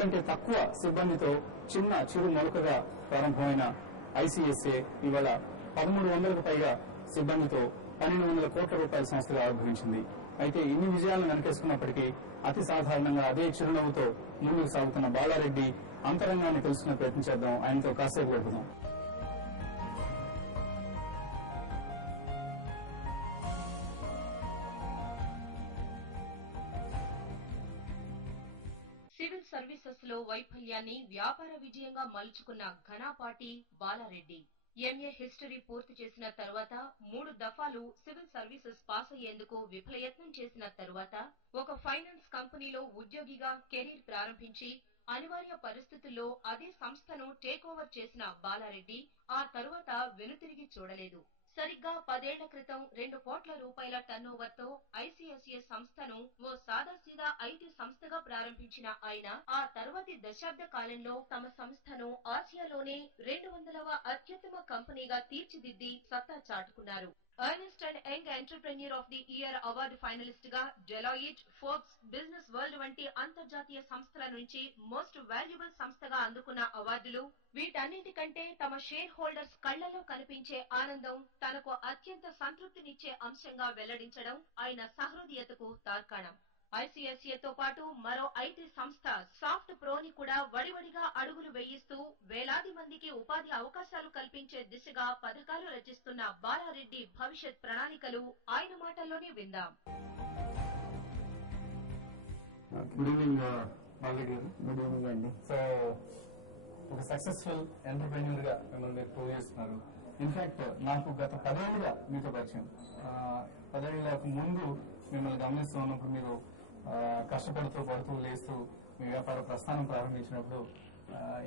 కంటే తక్కువ సిబ్బందితో చిన్న చిరు మొలకగా ప్రారంభమైన ఐసీఎస్ఏ ఇవాళ 1300కు పైగా సిబ్బందితో 1200 కోట్ల రూపాయల సంస్థగా ఆవిర్భవించింది. అయితే ఇన్ని విజయాలను వెనకేసుకున్నప్పటికీ అతి సాధారణంగా అదే చిరునవ్వుతో ముందుకు సాగుతున్న బాలారెడ్డి అంతరంగాన్ని తెలుసుకునే ప్రయత్నం చేద్దాం. ఆయనతో కాసేపు గడుపుదాం. సివిల్ సర్వీసెస్ లో వైఫల్యాన్ని వ్యాపార విజయంగా మలుచుకున్న ఘనాపాటి బాలారెడ్డి. ఎంఏ హిస్టరీ పూర్తి చేసిన తరువాత 3 దఫాలు సివిల్ సర్వీసెస్ పాస్ అయ్యేందుకు విఫలయత్నం చేసిన తరువాత ఒక ఫైనాన్స్ కంపెనీలో ఉద్యోగిగా కెరీర్ ప్రారంభించి అనివార్య పరిస్థితుల్లో అదే సంస్థను టేక్ ఓవర్ చేసిన బాలారెడ్డి ఆ తరువాత వెనుతిరిగి చూడలేదు. సరిగ్గా 10 ఏళ్ల క్రితం 2 కోట్ల రూపాయల టర్నోవర్ తో ఐసీఎస్ఏ సంస్థను ఓ సాదాసీదా ఐటీ సంస్థగా ప్రారంభించిన ఆయన ఆ తర్వాతి దశాబ్ద కాలంలో తమ సంస్థను ఆసియాలోనే 200వ అత్యుత్తమ కంపెనీగా తీర్చిదిద్ది సత్తా చాటుకున్నారు. Ernst and Young entrepreneur of the year award finalist గా డెలాయిట్, ఫోర్బ్స్, బిజినెస్ వరల్డ్ వంటి అంతర్జాతీయ సంస్థల నుంచి మోస్ట్ వాల్యుబుల్ సంస్థగా అందుకున్న అవార్డులు, వీటన్నింటికంటే తమ షేర్ హోల్డర్స్ కళ్లలో కనిపించే ఆనందం తనకు అత్యంత సంతృప్తినిచ్చే అంశంగా వెల్లడించడం ఆయన సహృదయతకు తార్కాణం. ఐసీఎస్ఏతో పాటు మరో ఐటీ సంస్థ సాఫ్ట్ ప్రోని కూడా వడివడిగా అడుగులు వేయిస్తూ వేలాది మందికి ఉపాధి అవకాశాలు కల్పించే దిశగా పథకాలు రచిస్తున్న బాలారెడ్డి భవిష్యత్ ప్రణాళికలు ఆయన మాటల్లోనే విందాం. గుడ్ ఈవినింగ్ బాలారెడ్డి గారు. గుడ్ ఈవినింగ్ అండి. సో ఒక సక్సెస్ఫుల్ ఎంటర్ప్రెన్యూర్ గా మిమ్మల్ని మీరు ప్రూవ్ చేస్తున్నారు. ఇన్ఫాక్ట్ నాకు గత 10 ఏళ్లుగా మీతో పరిచయం. 10 ఏళ్లకు ముందు మిమ్మల్ని గమనిస్తూ ఉన్నప్పుడు మీరు కష్టపడుతూ పడుతూ లేస్తూ మీ వ్యాపార ప్రస్థానం ప్రారంభించినప్పుడు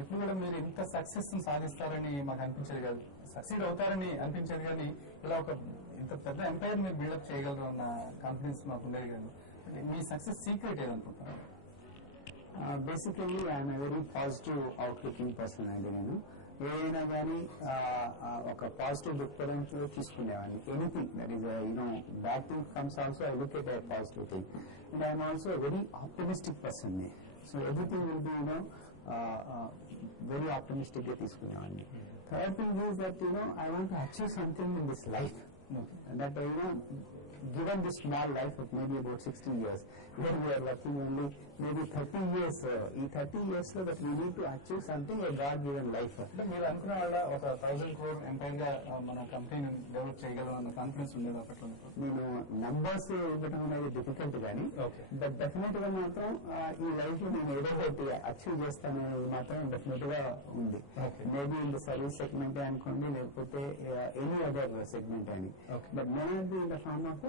ఎప్పుడు కూడా మీరు ఇంత సక్సెస్ సాధిస్తారని మాకు అనిపించేది కాదు. సక్సీడ్ అవుతారని అనిపించేది కానీ ఇలా ఒక ఇంత పెద్ద ఎంపైర్ మీరు బిల్డప్ చేయగలరు అన్న కాన్ఫిడెన్స్ మాకు ఉండేది కాదు. మీ సక్సెస్ సీక్రెట్ ఏదనుకుంటున్నారు? Basically I'm a very positive outlooking person అండి. నేను ఏదైనా కానీ ఒక పాజిటివ్ డిఫరెన్స్ తీసుకునేవాడిని. Anything that is bad thing comes also I look at a positive thing. And I'm also very optimistic person. So everything will be very optimistic గా తీసుకునేవాడిని. Third thing is that I want to achieve something in this life. That given this small life of maybe about 16 years, where we are working only maybe 30 years, in 30 years so that we need to achieve something, a God-given life. మీరు అనుకున్న వాళ్ళ ఒక 1000 crore umpire గా మన కంపెనీని develop చేయగలం అన్న confidence ఉండేది అప్పట్లో? నేను నంబర్స్ ఇవ్వడం అనేది డిఫికల్ట్ కానీ బట్ డెఫినెట్ గా మాత్రం ఈ లైఫ్ లో నేను ఏదో ఒకటి అచీవ్ చేస్తాననేది మాత్రం డెఫినెట్ గా ఉంది. Maybe in the service segment అనుకోండి, లేకపోతే ఎనీ అదర్ సెగ్మెంట్ అని. But maybe in the form of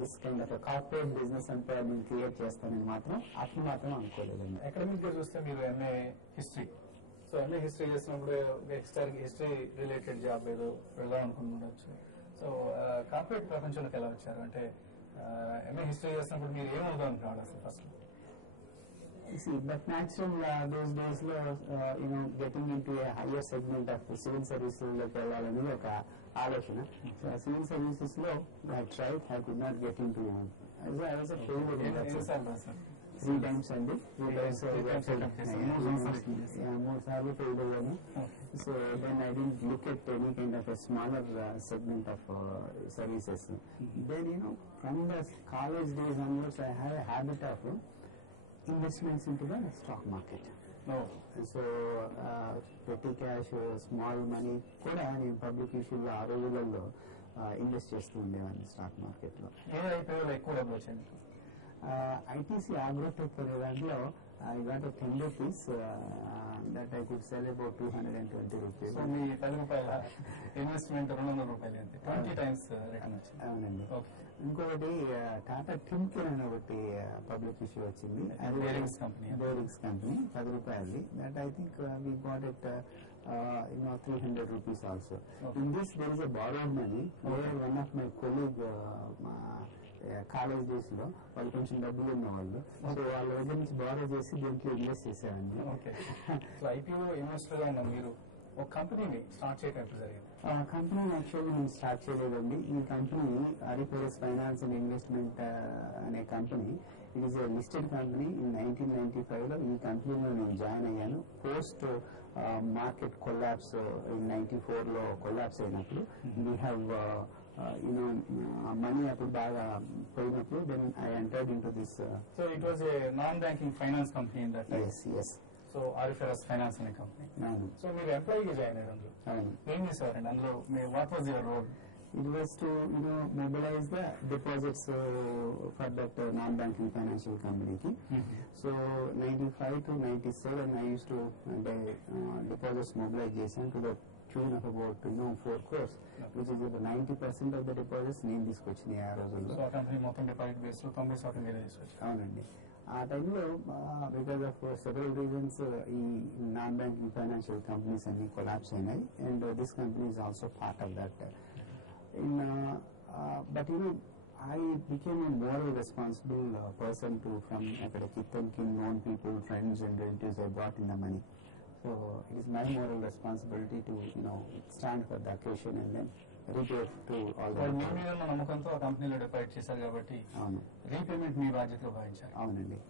this kind of corporate business అంటే నేను క్రియేట్ చేస్తానని మాత్రం అప్పుడు మాత్రం అనుకోలేదండి. అకాడమిక్ గా చూస్తే మీరు MA history, so MA history చేసినప్పుడు ఎక్స్ట్రా హిస్టరీ రిలేటెడ్ జాబ్ ఏదో వెళ్దాం అనుకుంటుండొచ్చు. సో కార్పొరేట్ ప్రపంచంలోకి ఎలా వచ్చారు? అంటే ఎంఏ హిస్టరీ చేసినప్పుడు మీరు ఏమవుదాం అనుకున్నారు అసలు first? See, but natural those days lo getting into a higher segment of civil services lo kellalani oka alochana. So civil services lo I tried, I could not get into. I was a failure in that. 3 times and 3 times more sarlu failed ayanu. So then I didn't look at any kind of a smaller segment of services. Then from the college days onwards I had a habit of investments into the stock market. So petty cash, small money కూడా నేను public ఇష్యూలో ఆ రోజులలో invest చేస్తూ ఉండేవాడిని stock market లో. ఎక్కువ డబ్బులు వచ్చాయి? ఐటీసీ అగ్రోటెక్ అనే దాంట్లో I got a 10 rupees that I could sell about 220 rupees. So మీ 10 రూపాయల ఇన్వెస్ట్మెంట్ 200 రూపాయలు అంటే 20 టైమ్స్ రిటర్న్ వచ్చింది. అవునండి. ఇంకొకటి టాటా టిమ్కెన్ అనే ఒకటి పబ్లిక్ ఇష్యూ వచ్చింది. బేరింగ్స్ కంపెనీ 10 రూపాయలది. That I think we got it 300 rupees also. In this there is a borrowed money where one of my colleague college days లో వాళ్ళు కొంచెం డబ్బులు ఉన్నవాళ్ళు, సో వాళ్ళ దగ్గర నుంచి బారో చేసి దీంట్లో ఇన్వెస్ట్ చేసేవాడిని. సో ఐపీఓ ఇన్వెస్టర్ గా మీరు ఒక కంపెనీని స్టార్ట్ చేయడం ఎప్పుడు జరిగింది? కంపెనీని యాక్చువల్లీ నేను స్టార్ట్ చేయలేదండి. ఈ company Auriferous finance and investment అనే company it is a listed company. In 1995 ఈ కంపెనీలో నేను జాయిన్ అయ్యాను. Post market collapse in 94 collapse అయినప్పుడు వీ హ్యావ్ మనీ అప్పుడు బాగా పోయినప్పుడు then I entered in to this. So it was a non banking finance company in that time. Yes. So Auriferous finance అనే company. So మీరు ఎంప్లాయీగా join అయ్యారు. ఏం చేసేవారండి అందులో? What was your role? It was to mobilize the deposits for that non-banking financial company. So 95 to 97 I used to deposits mobilization to the tune of about 4 crores, which is about 90% of the deposits నేను తీసుకొచ్చిన ఆ రోజుల్లో. So company మొత్తం deposit base లో 90% మీరే తీసుకొచ్చారు. అవునండి. ఆ టైంలో బికాస్ ఆఫ్ సెవెరల్ రీజన్స్ ఈ నాన్ బ్యాంకింగ్ ఫైనాన్షియల్ కంపెనీస్ అన్ని కొలాప్స్ అయినాయి and this company is also part of that. But I became a moral responsible person to from kith and kin, known people, friends and relatives. I brought in the money. So it is my moral responsibility to stand for the occasion and then repay to all the. మీ మీద నమ్మకంతో ఆ కంపెనీలో deposit చేశారు కాబట్టి repayment మీ బాధ్యతలో భావించారు. అవునండి.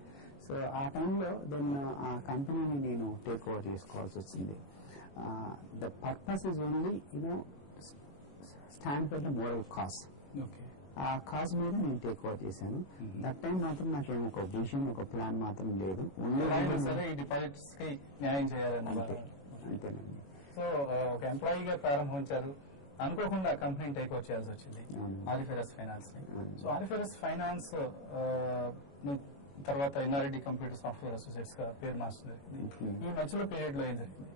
So ఆ టైంలో దెన్ ఆ కంపెనీని నేను టేక్ ఓవర్ చేసుకోవాల్సి వచ్చింది. The purpose is only stand for the moral cause. ఆ కాజ్ మీద నేను టేక్ ఓవర్ చేశాను. దట్ టైం మాత్రం నాకేమో ఒక విజన్, ఒక ప్లాన్ మాత్రం లేదు. న్యాయం చేయాలని. అంతేనండి. సో ఒక ఎంప్లాయీగా ప్రారంభించారు, అనుకోకుండా కంపెనీ టేక్ ఓవర్ చేయాల్సి వచ్చింది ఆరిఫెరస్ ఫైనాన్స్. సో ఆరిఫెరస్ ఫైనాన్స్ తర్వాత ఎన్ఆర్ఐడి కంప్యూటర్ సాఫ్ట్వేర్ అసోసియేట్స్ గా పేరు మార్చింది. ఈ మధ్యలో పీరియడ్ లో ఏం జరిగింది?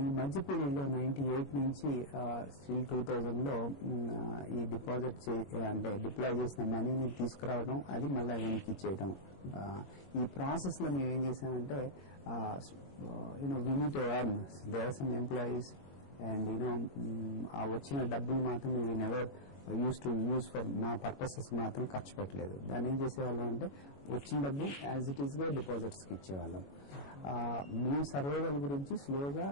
ఈ మధ్య పీరియడ్లో 98 నుంచి స్టిల్ 2000లో ఈ డిపాజిట్ అంటే డిప్లాయ్ చేసిన మనీని తీసుకురావడం, అది మళ్ళీ వెనక్కి ఇచ్చేయడం. ఈ ప్రాసెస్ లో మేము ఏం చేసామంటే we need to earn. There are some employees and ఆ వచ్చిన డబ్బులు మాత్రం we never used to use for నా పర్పసెస్ మాత్రం ఖర్చు పెట్టలేదు. దాన్ని ఏం చేసేవాళ్ళం అంటే వచ్చిన డబ్బు యాజ్ ఇట్ ఈస్ గా డిపాజిట్స్ కి ఇచ్చేవాళ్ళం. మేము సర్వైవల్ గురించి స్లోగా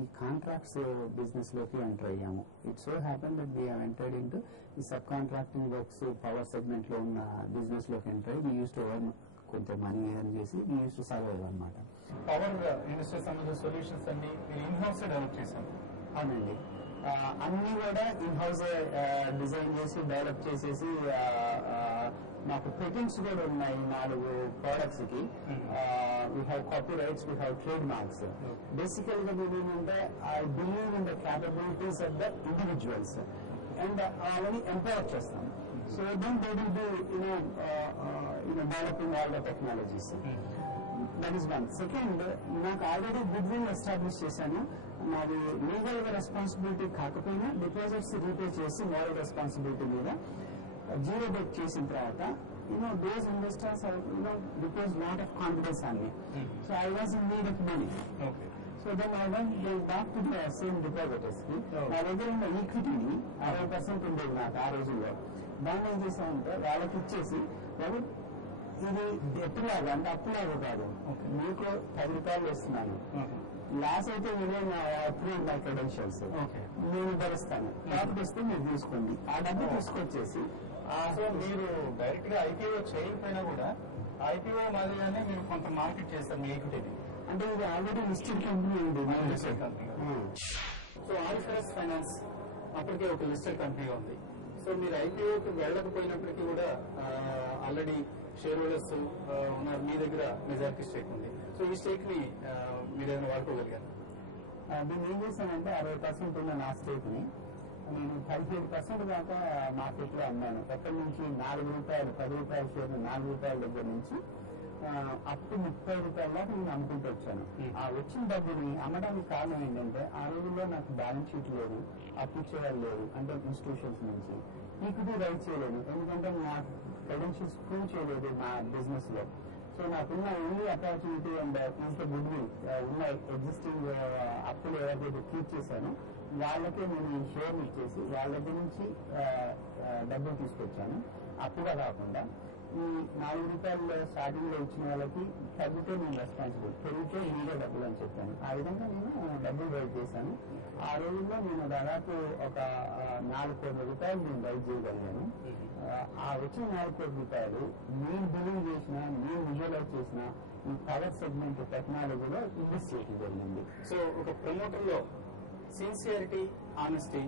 ఈ కాంట్రాక్ట్స్ బిజినెస్ లోకి ఎంటర్ అయ్యాము. It so happen that we have entered into ఈ sub contracting works power segment లో ఉన్న బిజినెస్ లోకి ఎంటర్ అయ్యి వీ యూస్ టు ఎర్న్ కొంచెం మనీ ఎర్న్ చేసి వీ యూస్ టు సర్వైవ్ అనమాట. పవర్ ఇండస్ట్రీ సంబంధించిన సొల్యూషన్స్ అన్ని ఇన్ హౌస్ డెవలప్ చేశాము. అవునండి. అన్ని కూడా ఇన్ హౌస్ డిజైన్ చేసి డెవలప్ చేసేసి మాకు పేటెంట్స్ కూడా ఉన్నాయి 4 ప్రోడక్ట్స్ కి. We have copyrights, we have trademarks. బేసికల్ గా ఏంటంటే I believe in the capabilities of the individuals and వాళ్ళని ఎంపవర్ చేస్తాం. So then they will be developing all the technologies. That is one. Second, నాకు already goodwill establish చేశాను. నాది legal గా responsibility కాకపోయినా డిపాజిట్స్ రీపే చేసి moral responsibility మీద zero bet చేసిన తర్వాత those investors have because lot of confidence on me. So I was in need of money. Okay. So then I went back to the same depositors. నా దగ్గర ఉన్న ఈక్విటీని 60% ఉండేది నాకు ఆ రోజుల్లో. దాన్ని ఏం చేశామంటే వాళ్ళకి ఇచ్చేసి ఇది ఎప్పుడులాగా అంటే అప్పులాగా కాదు, మీకు 10 రూపాయలు వేస్తున్నాను, లాస్ అయితే అప్రూవ్ మై క్రెడెన్షియల్స్, నేను భరిస్తాను, ప్రాఫిట్ వస్తే మీరు తీసుకోండి. ఆ డబ్బు తీసుకొచ్చేసి సో మీరు డైరెక్ట్ గా ఐపీఓ చేయకపోయినా కూడా ఐపీఓ మాదిరిగానే మీరు కొంత మార్కెట్ చేస్తారు మీ ఈక్విటీని. అంటే ఇది ఆల్రెడీ లిస్టెడ్ కంపెనీ ఉంది. సో ఆరిఫెరస్ ఫైనాన్స్ అప్పటికే ఒక లిస్టెడ్ కంపెనీగా ఉంది. సో మీరు ఐపీఓకి వెళ్ళకపోయినప్పటికీ కూడా ఆల్రెడీ షేర్ హోల్డర్స్ ఉన్నారు, మీ దగ్గర మెజారిటీ స్టేక్ ఉంది. సో ఈ స్టేక్ ని మీరేమైనా వాడుకోగలిగారు? దీన్ని ఏం చేశానంటే 60% ఉన్న నా స్టేక్ ని నేను 17% దాకా మార్కెట్ లో అమ్మాను. ఎక్కడి నుంచి 4 రూపాయలు 10 రూపాయల షేర్ 4 రూపాయల దగ్గర నుంచి అప్పు 30 రూపాయల దాకా నేను అమ్ముకుంటూ వచ్చాను. ఆ వచ్చిన డబ్బుని అమ్మడానికి కారణం ఏంటంటే ఆ రోజుల్లో నాకు బ్యాలెన్స్ షీట్ లేదు, అప్పు ఇచ్చేవాళ్ళు లేరు, అంటే ఇన్స్టిట్యూషన్స్ నుంచి ఈక్విటీ రైట్ చేయలేదు, ఎందుకంటే నా క్రెడెన్షియల్స్ ప్రూవ్ చేయలేదు నా బిజినెస్ లో. సో నాకున్న ఓన్లీ ఆపర్చునిటీ అండ్ ఇంత గుడ్ విల్ ఉన్న ఎగ్జిస్టింగ్ అప్పులు ఏదైతే కీప్ చేశానో వాళ్ళకే నేను షేర్ ఇచ్చేసి వాళ్ళ దగ్గర నుంచి డబ్బులు తీసుకొచ్చాను. అప్పుగా కాకుండా ఈ ₹4 స్టార్టింగ్ లో ఇచ్చిన వాళ్ళకి తగ్గితే నేను రెస్పాన్సిబుల్, పెరిగితే మీరే డబ్బులు అని చెప్పాను. ఆ విధంగా నేను డబ్బులు రైజ్ చేశాను. ఆ రోజుల్లో నేను దాదాపు ఒక ₹4 కోట్ల నేను రైజ్ చేయగలిగాను. ఆ వచ్చిన ₹4 కోట్ల నేను బిలీవ్ చేసిన, నేను విజువలైజ్ చేసిన ఈ పవర్ సెగ్మెంట్ టెక్నాలజీలో ఇన్వెస్ట్ చేయడం జరిగింది. సో ఒక ప్రమోటర్ లో సిన్సియారిటీ, ఆనెస్టీ